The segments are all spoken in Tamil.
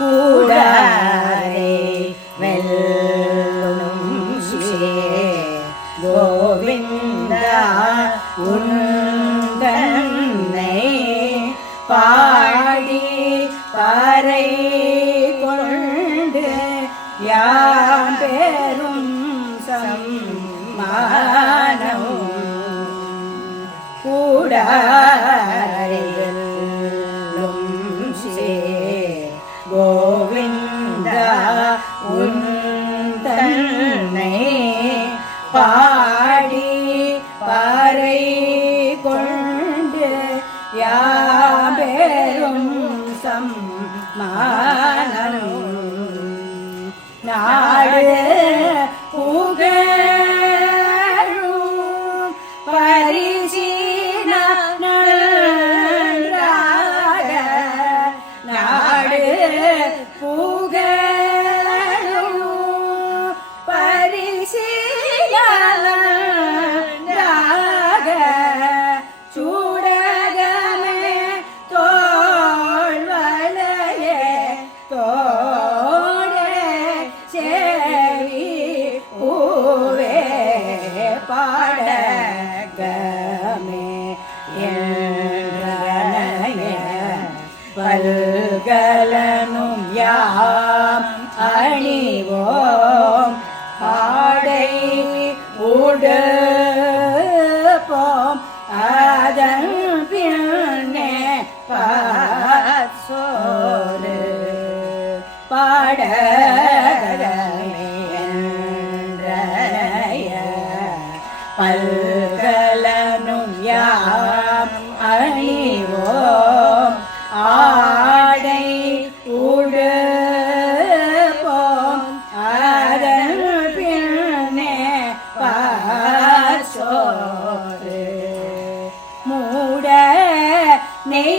கூடரை வெல்லும் கோவிந்தா உந்தன்னை பாடி பறை கொண்டு யாம் பெரும் சம்மானம் கூடரை வெல்லும் கோவிந்தா உந்தன்னை பாடி பறை கொண்டு யாபெரும் சம்மானம் நாடு புகழும் பரிசின நன்றாக நாடு புகழும் பரிசின நன்றாக சூடகமே தோள்வளையே தோடே சேவி பூவே பாடகமே என்றனைய பல்கலனும் யாம் அணிவோம் ஆடை உடுப்போம் அதன் பின்னே பாசோறு பாடகமே என்றனைய பல்கலனும் யாம் அணிவோம் ஆடை உடுப்போம் அதன் பின்னே பாசோறு மூட நெய்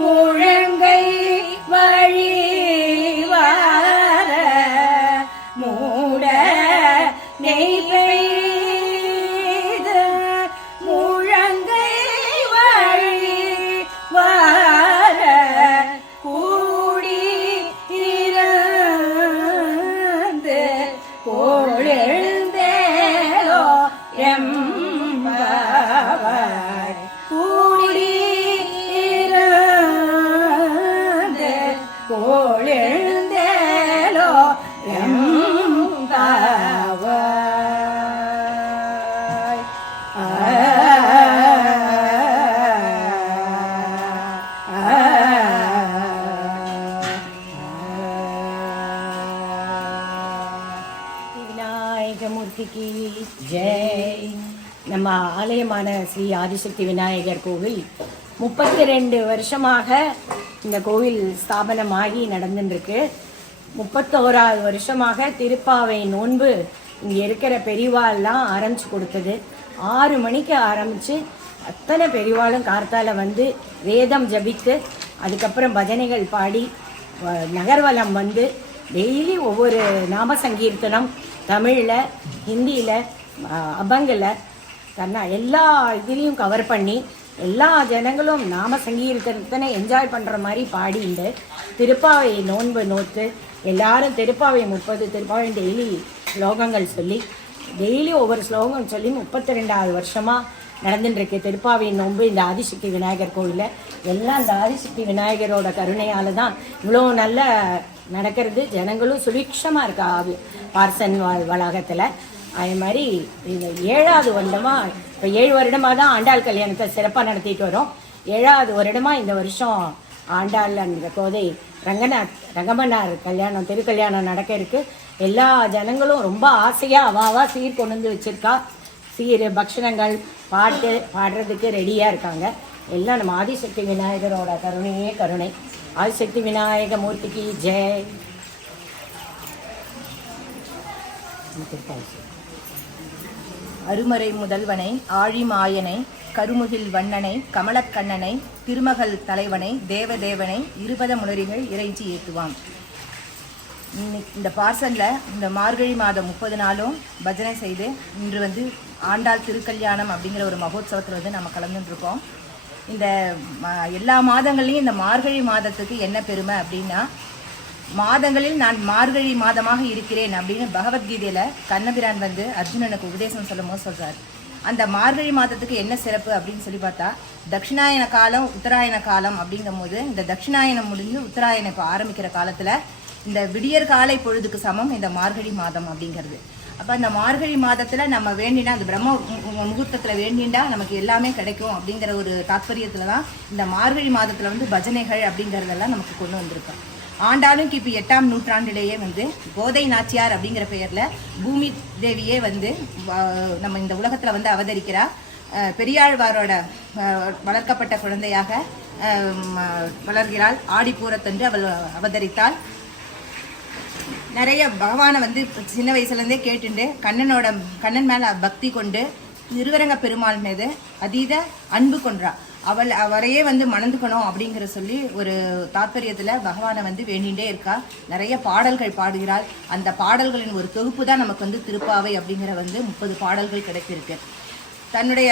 முழங்கை வழிவார மூட நெய் பெய்து முழங்கை வழிவார கூடி இருந்து கோளெழுந்தேலோ எம்பவாய் கூடி இருந்து கோளெழுந்தேலோ எம்பவாய் விநாயகமூர்த்திக்கு ஜெய். நம்ம ஆலயமான ஸ்ரீ ஆதிசக்தி விநாயகர் கோவில் 32 வருஷமாக இந்த கோவில் ஸ்தாபனமாகி நடந்துருக்கு. 31வது வருஷமாக திருப்பாவை நோன்பு இங்கே இருக்கிற பெரியவாள்லாம் ஆரம்பித்து கொடுத்தது. 6 மணிக்கு ஆரம்பித்து அத்தனை பெரியவாளும் கார்த்தால வந்து வேதம் ஜபித்து அதுக்கப்புறம் பஜனைகள் பாடி நகர்வலம் வந்து டெய்லி ஒவ்வொரு நாம சங்கீர்த்தனம் தமிழில் ஹிந்தியில் அபங்கில் எல்லா இதுலேயும் கவர் பண்ணி எல்லா ஜனங்களும் நாம சங்கீர்த்தனை என்ஜாய் பண்ணுற மாதிரி பாடிண்டு திருப்பாவை நோன்பு நோத்து எல்லாரும் திருப்பாவை 30 திருப்பாவை டெய்லி ஸ்லோகங்கள் சொல்லி டெய்லி ஒவ்வொரு ஸ்லோகம் சொல்லி 32வது வருஷமாக நடந்துட்டுருக்கு திருப்பாவை நோன்பு இந்த ஆதிசக்தி விநாயகர் கோவிலில். எல்லாம் இந்த ஆதிசக்தி விநாயகரோட கருணையால் தான் இவ்வளோ நல்ல நடக்கிறது. ஜனங்களும் சுபிக்ஷமாக இருக்கா பார்சன் வளாகத்தில். அதே மாதிரி இந்த 7வது வருடமாக இப்போ 7 வருடமாக தான் ஆண்டாள் கல்யாணத்தை சிறப்பாக நடத்திட்டு வரோம். 7வது வருடமாக இந்த வருஷம் ஆண்டாள் அந்த கோதை ரங்கமன்னார் கல்யாணம் திருக்கல்யாணம் நடக்க இருக்கு. எல்லா ஜனங்களும் ரொம்ப ஆசையாக அவாவா சீர் கொண்டு வந்து வச்சுருக்கா. சீர் பக்ஷணங்கள் பாட்டு பாடுறதுக்கு ரெடியாக இருக்காங்க. எல்லாம் நம்ம ஆதிசக்தி விநாயகரோட கருணையே கருணை. ஆதிசக்தி விநாயக மூர்த்திக்கு ஜெய். அருமறை முதல்வனை ஆழிமாயனை கருமுகில் வண்ணனை கமலக்கண்ணனை திருமகள் தலைவனை தேவதேவனை 20 முனரிகள் இறைஞ்சி ஏற்றுவாம். இந்த பார்சலில் இந்த மார்கழி மாதம் 30 நாளும் பஜனை செய்து இன்று ஆண்டாள் திருக்கல்யாணம் அப்படிங்கிற ஒரு மகோத்சவத்தில் நம்ம கலந்துட்டுருக்கோம். இந்த எல்லா மாதங்கள்லையும் இந்த மார்கழி மாதத்துக்கு என்ன பெருமை அப்படின்னா, மாதங்களில் நான் மார்கழி மாதமாக இருக்கிறேன் அப்படின்னு பகவத்கீதையில கண்ணபிரான் வந்து அர்ஜுனனுக்கு உபதேசம் சொல்லும் போது சொல்றாரு. அந்த மார்கழி மாதத்துக்கு என்ன சிறப்பு அப்படின்னு சொல்லி பார்த்தா, தட்சிணாயன காலம் உத்தராயண காலம் அப்படிங்கும் போது இந்த தட்சிணாயனம் முடிஞ்சு உத்தராயணம் இப்போ ஆரம்பிக்கிற காலத்துல இந்த விடியற் காலை பொழுதுக்கு சமம் இந்த மார்கழி மாதம் அப்படிங்கிறது. அப்போ அந்த மார்கழி மாதத்தில் நம்ம வேண்டினா, அந்த பிரம்ம முகூர்த்தத்தில் வேண்டிண்டா நமக்கு எல்லாமே கிடைக்கும் அப்படிங்கிற ஒரு தாற்பயத்தில் தான் இந்த மார்கழி மாதத்தில் வந்து பஜனைகள் அப்படிங்கிறதெல்லாம் நமக்கு கொண்டு வந்திருக்கோம். ஆண்டாலும் கிபி 8ஆம் நூற்றாண்டிலேயே வந்து கோதை நாச்சியார் அப்படிங்கிற பெயரில் பூமி தேவியே வந்து நம்ம இந்த உலகத்தில் வந்து அவதரிக்கிறார். பெரியாழ்வாரோட வளர்க்கப்பட்ட குழந்தையாக வளர்கிறாள். ஆடிப்பூரத்தன்று அவள் அவதரித்தாள். நிறைய பகவானை வந்து சின்ன வயசுலேருந்தே கேட்டுண்டு கண்ணன் மேலே பக்தி கொண்டு திருவரங்க பெருமாள் மீது அதீத அன்பு கொன்றா. அவரையே வந்து மணந்துக்கணும் அப்படிங்கிற சொல்லி ஒரு தாற்பயத்தில் பகவானை வந்து வேண்டிகிட்டே இருக்கா. நிறைய பாடல்கள் பாடுகிறாள். அந்த பாடல்களின் ஒரு தொகுப்பு தான் நமக்கு வந்து திருப்பாவை அப்படிங்கிற வந்து 30 பாடல்கள் கிடைத்திருக்கு. தன்னுடைய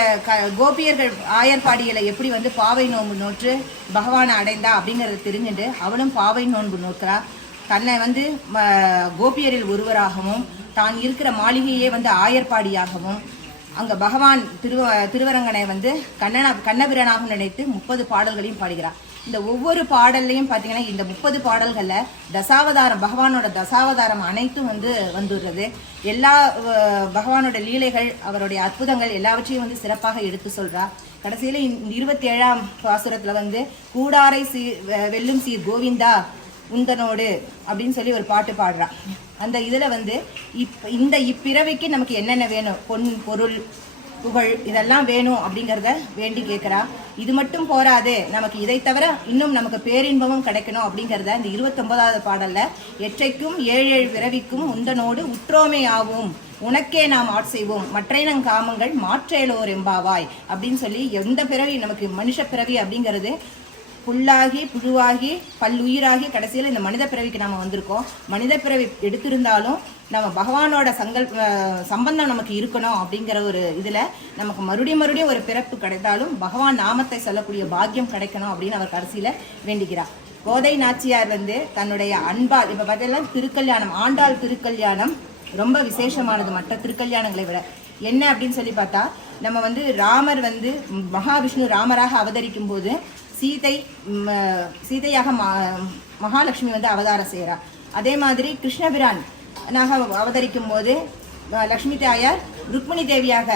கோபியர்கள் ஆயர்பாடியில் எப்படி வந்து பாவை நோன்பு நோற்று பகவானை அடைந்தா அப்படிங்கிறத தெரிஞ்சுட்டு அவளும் பாவை நோன்பு நோக்கிறா. தன்னை வந்து கோபியரில் ஒருவராகவும் தான் இருக்கிற மாளிகையே வந்து ஆயர்பாடியாகவும் அங்கே பகவான் திருவரங்கனை வந்து கண்ணபிரானாகவும் நினைத்து 30 பாடல்களையும் பாடுகிறார். இந்த ஒவ்வொரு பாடல்லையும் பார்த்தீங்கன்னா இந்த 30 பாடல்களில் தசாவதாரம், பகவானோட தசாவதாரம் அனைத்தும் வந்து வந்துடுறது. எல்லா பகவானோட லீலைகள், அவருடைய அற்புதங்கள் எல்லாவற்றையும் வந்து சிறப்பாக எடுத்து சொல்றா. கடைசியில் 27ஆம் பாசுரத்தில் வந்து கூடாரை வெல்லும் சீர் கோவிந்தா உந்தனோடு அப்படின்னு சொல்லி ஒரு பாட்டு பாடுறான். அந்த இதில் வந்து இந்த இப்பிறவைக்கு நமக்கு என்னென்ன வேணும், பொன் பொருள் புகழ் இதெல்லாம் வேணும் அப்படிங்கிறத வேண்டி கேட்குறா. இது மட்டும் போராது, நமக்கு இதை தவிர இன்னும் நமக்கு பேரின்பமும் கிடைக்கணும் அப்படிங்கிறத இந்த 29ஆவது பாடலில் எற்றைக்கும் 7 பிறவிக்கும் உந்தனோடு உற்றோமை ஆகும் உனக்கே நாம் ஆட்செய்வோம் மற்றையினங் காமங்கள் மாற்றேலோர் எம்பாவாய் அப்படின்னு சொல்லி எந்த பிறவி நமக்கு மனுஷ பிறவி அப்படிங்கிறது புல்லாகி புழுவாகி பல்லுயிராகி கடைசியில் இந்த மனித பிறவிக்கு நாம் வந்திருக்கோம். மனித பிறவி எடுத்திருந்தாலும் நம்ம பகவானோட சம்பந்தம் நமக்கு இருக்கணும் அப்படிங்கிற ஒரு இதில் நமக்கு மறுபடியும் ஒரு பிறப்பு கிடைத்தாலும் பகவான் நாமத்தை சொல்லக்கூடிய பாக்கியம் கிடைக்கணும் அப்படின்னு அவர் கடைசியில் வேண்டிக்கிறார். கோதை நாச்சியார் வந்து தன்னுடைய அன்பால் இப்போ பார்த்தீங்கன்னா திருக்கல்யாணம், ஆண்டாள் திருக்கல்யாணம் ரொம்ப விசேஷமானது மற்ற திருக்கல்யாணங்களை விட. என்ன அப்படின்னு சொல்லி பார்த்தா, நம்ம வந்து ராமர் வந்து மகாவிஷ்ணு ராமராக அவதரிக்கும் போது சீதையாக மகாலட்சுமி வந்து அவதாரம் செய்கிறார். அதே மாதிரி கிருஷ்ணபிரான் அவதரிக்கும் போது லக்ஷ்மி தாயார் ருக்மிணி தேவியாக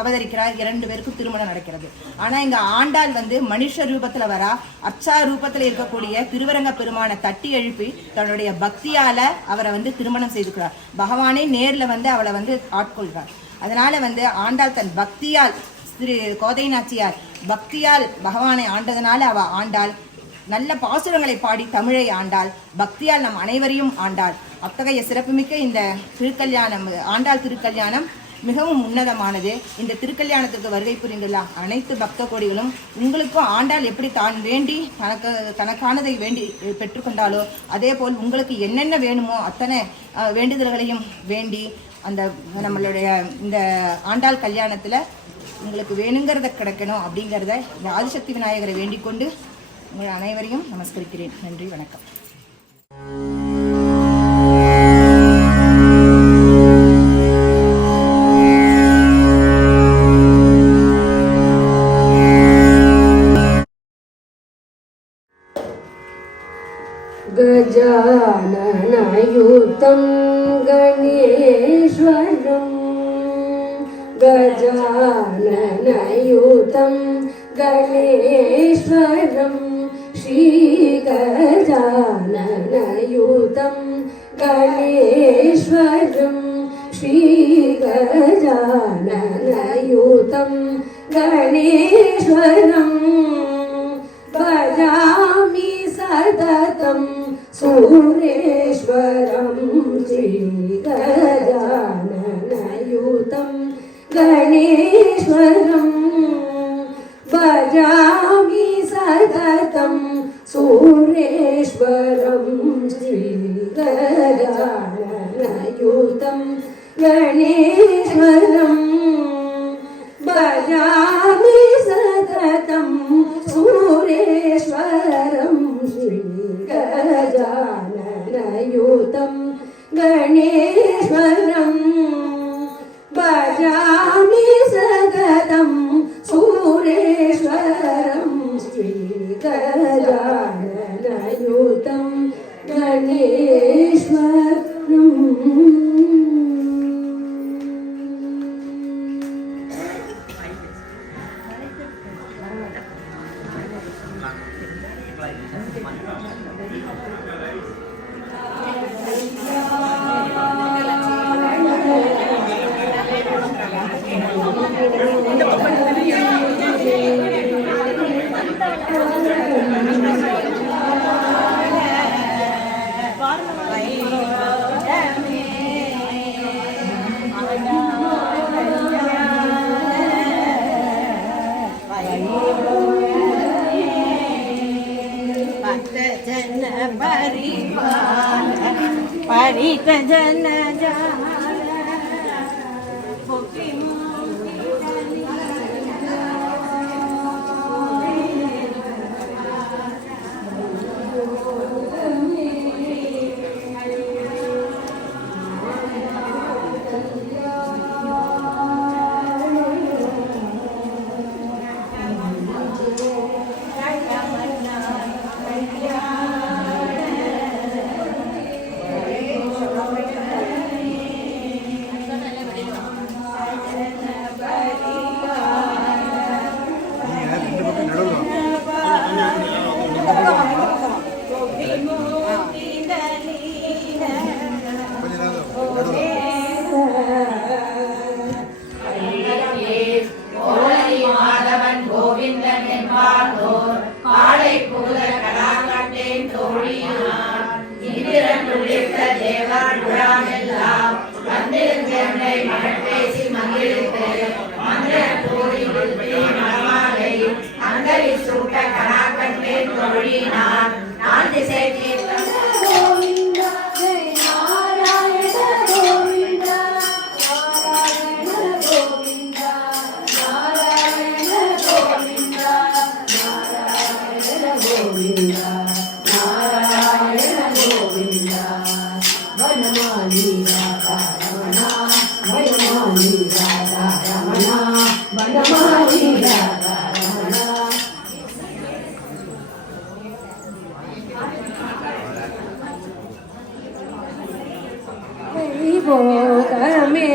அவதரிக்கிறார். 2 பேருக்கும் திருமணம் நடக்கிறது. ஆனால் இங்கே ஆண்டாள் வந்து மனுஷ ரூபத்தில் வரா. அப்சா ரூபத்தில் இருக்கக்கூடிய திருவரங்க பெருமானை தட்டி எழுப்பி தன்னுடைய பக்தியால் அவரை வந்து திருமணம் செய்துக்கிறார். பகவானே நேரில் வந்து அவளை வந்து ஆட்கொள்கிறார். அதனால் வந்து ஆண்டாள் தன் பக்தியால், கோதை நாச்சியார் பக்தியால் பகவானை ஆண்டதனால அவ ஆண்டாள். நல்ல பாசுரங்களை பாடி தமிழை ஆண்டாள். பக்தியால் நம் அனைவரையும் ஆண்டாள். அத்தகைய சிறப்புமிக்க இந்த திருக்கல்யாணம், ஆண்டாள் திருக்கல்யாணம் மிகவும் உன்னதமானது. இந்த திருக்கல்யாணத்திற்கு வருகை புரிந்துள்ள அனைத்து பக்த கோடிகளும் உங்களுக்கும் ஆண்டாள் எப்படி தான் வேண்டி தனக்கானதை வேண்டி பெற்றுக்கொண்டாலோ அதே போல் உங்களுக்கு என்னென்ன வேணுமோ அத்தனை வேண்டுதல்களையும் வேண்டி அந்த நம்மளுடைய இந்த ஆண்டாள் கல்யாணத்தில் உங்களுக்கு வேணுங்கிறத கிடைக்கணும் அப்படிங்கிறத இந்த ஆதிசக்தி விநாயகரை வேண்டிக் கொண்டு உங்கள் அனைவரையும் நமஸ்கரிக்கிறேன். நன்றி, வணக்கம். கஜானனயுதம் கணேஸ்வரம் கஜானனயுதம் கணேஸ்வரம் ஸ்ரீ கஜானனயுதம் கணேஸ்வரம் ஸ்ரீ கஜானனயுதம் கணேஸ்வரம் பஜாமி சததம் சூரேஸ்வரம் ஸ்ரீ கஜானனயுதம் கணேஸ்வரம் பஜாமி சததம் சூரேஸ்வரம் ஸ்ரீ கஜானனயுதம் கணேஸ்வரம் பஜாமி சததம் गणेश्वरं भजामि सततं सुरेश्वरं श्रीगजाननयुतं परित जन वैभोगमे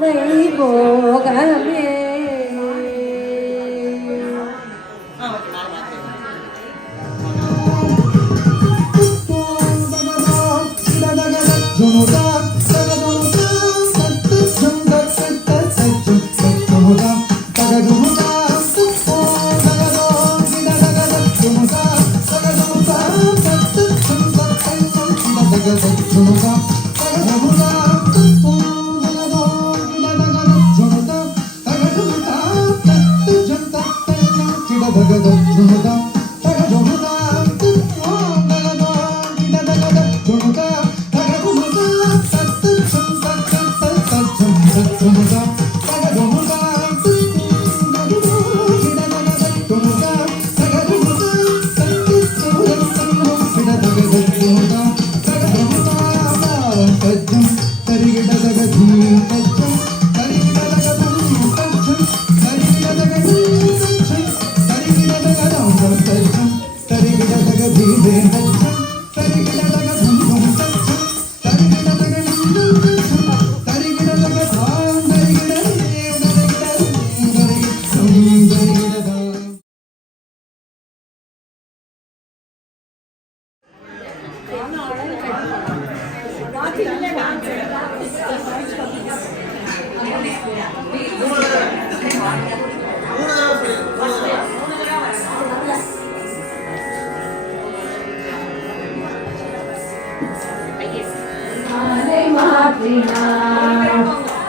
वैभोगमे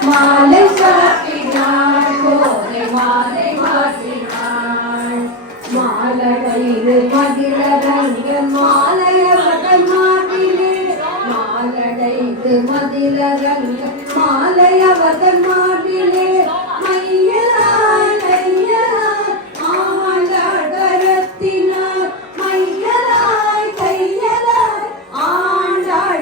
மாலை சாத்தினாள் கோதை மாலை மாற்றினாள் மாலடைது மதிலரங்கன் மாலையவர்கள் மாட்டிலே மாலடைது மதிலரங்கன் மாலையவர்கள் மாட்டிலே மையலாய் கையலாய் ஆண்டாடரத்தினார் மையலாய் கையலாய் ஆண்டாட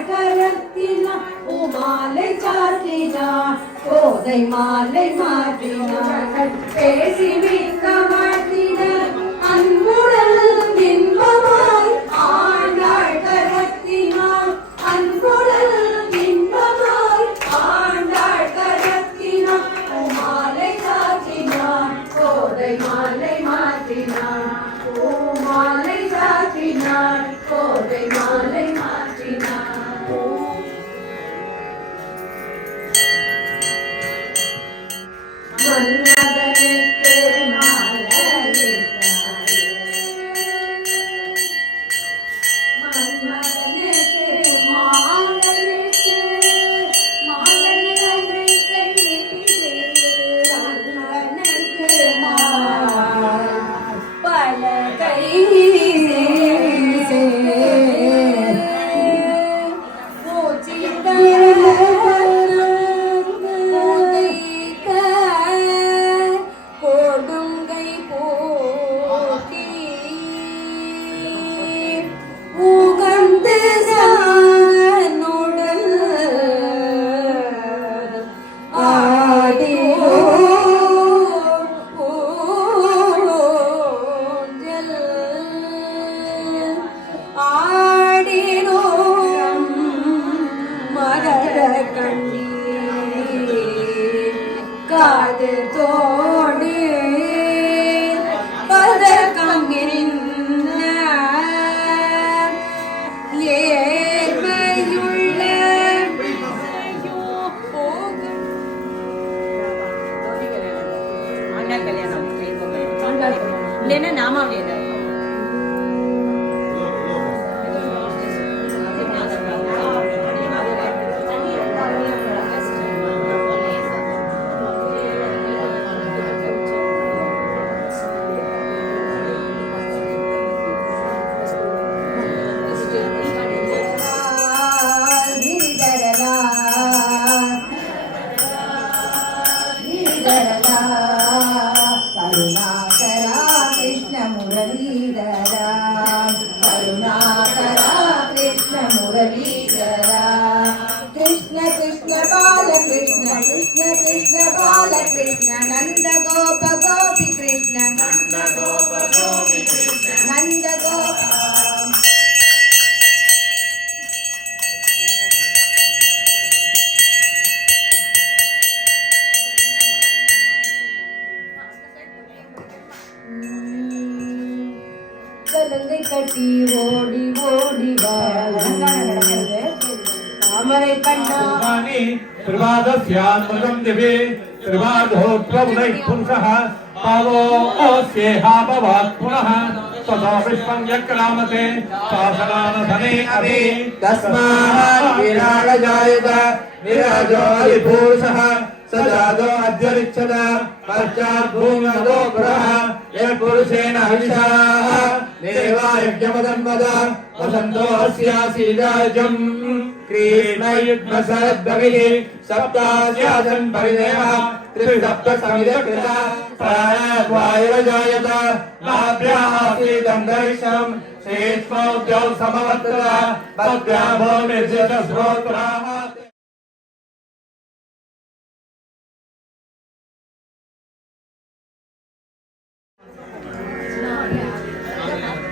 மாலை மாற்றினார்கள் பேசி மிக்க வாழ்த்தினர் அன்புடன் இன்பமாய் ஆண்டாள் கரத்தினாள் அன்புடன் இன்பமாய் ஆண்டாள் கரத்தினாள் மாலை சாற்றினாள் கோதை மாலை மாற்றினாள் மாலை சாற்றினாள் கோதை மாலை மாற்றினாள் மன்மதனுக்கு மாலையிட்டாள் மன்மதனுக்கு மாலையிட்டு மாலையை கையிலே மன்மதனுக்கு பல கை காது தோடு பதக்கம் இருந்த ஏர்மையுள்ள ஆண்டாள் கல்யாணம் இல்லைன்னா நாமாவளி करुणाकरा कृष्ण मुरलीधरा करुणाकरा कृष्ण मुरलीधरा कृष्ण कृष्ण बाल कृष्ण कृष्ण कृष्ण बाल कृष्ण नंद गोप गोपी कृष्ण नंद गोप गोपी कृष्ण नंद गोप கலங்கை கட்டி ஓடி ஓடி நடக்கிறது தாமரை கண்ணா त्रिवादस्यामृतम् दिवे त्रिवादोऽत्रमुदैः पुंसः पावोऽस्येहापवात् पुनः ततो विश्वम् यक्रामते शासनानधने अपि तस्मात् विराजजायत विराजो विभूषः स जातो अद्यरिच्छद पश्चात् भूम्यदो पुरः यत्पुरुषेण हविषाः देवा यज्ञमदन्वद वसन्तो अस्यासीदाजम् कृष्णयुग्मसद्भविः सप्तास्यासन् परिदेवः त्रिसप्तसमिदकृता प्रायद्वायुरजायत नाभ्यासीदन्तरिक्षम् शेष्मौद्यौ समवर्तत पद्भ्याभो निर्जितश्रोत्राः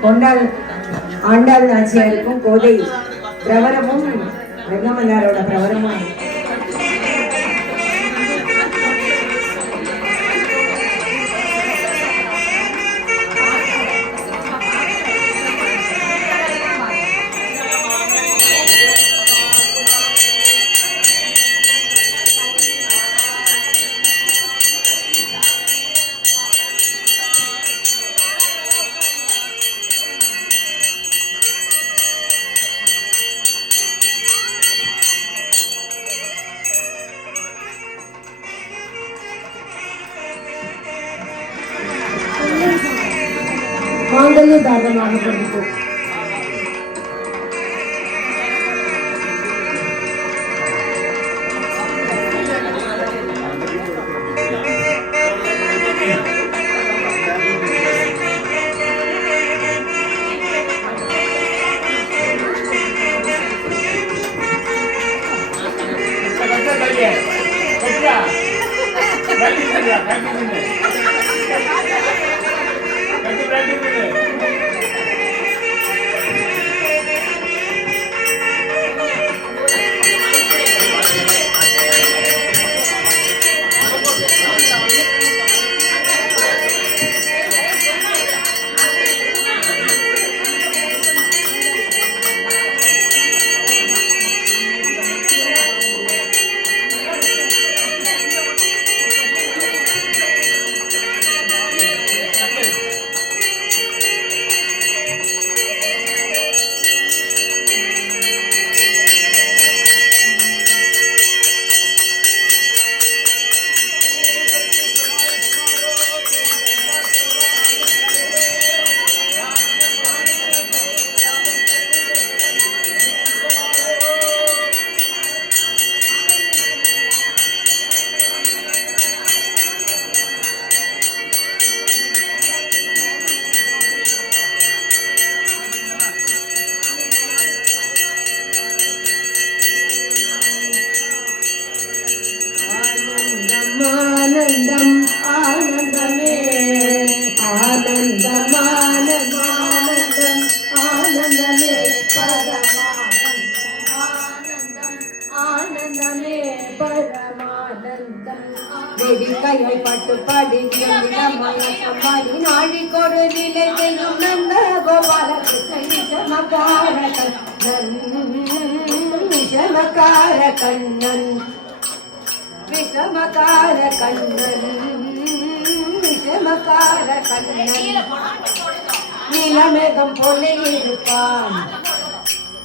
கொண்டாள் ஆண்டாள் நாச்சியாருக்கும் கோதை பிரவரமும் ரங்கமன்னாரோட பிரவரமும் மாங்கல்ய தாரணமாக படித்தோம். மாயை பட்டு படிக்கும் சம்மாடி நாழிக்கொரு நிலை செய்யும் நந்த கோபால விஷமக்கார கண்ணன் விஷமக்கார கண்ணன் விஷமக்கார கண்ணன் விஷமக்கார கண்ணன் நீலமேகம் போல இருப்பான்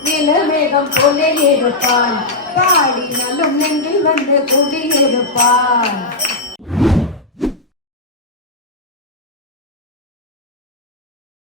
நிலமேகம் போல இருப்பான் பாடினாலும் நெஞ்சில் வந்து குடியிருப்பான்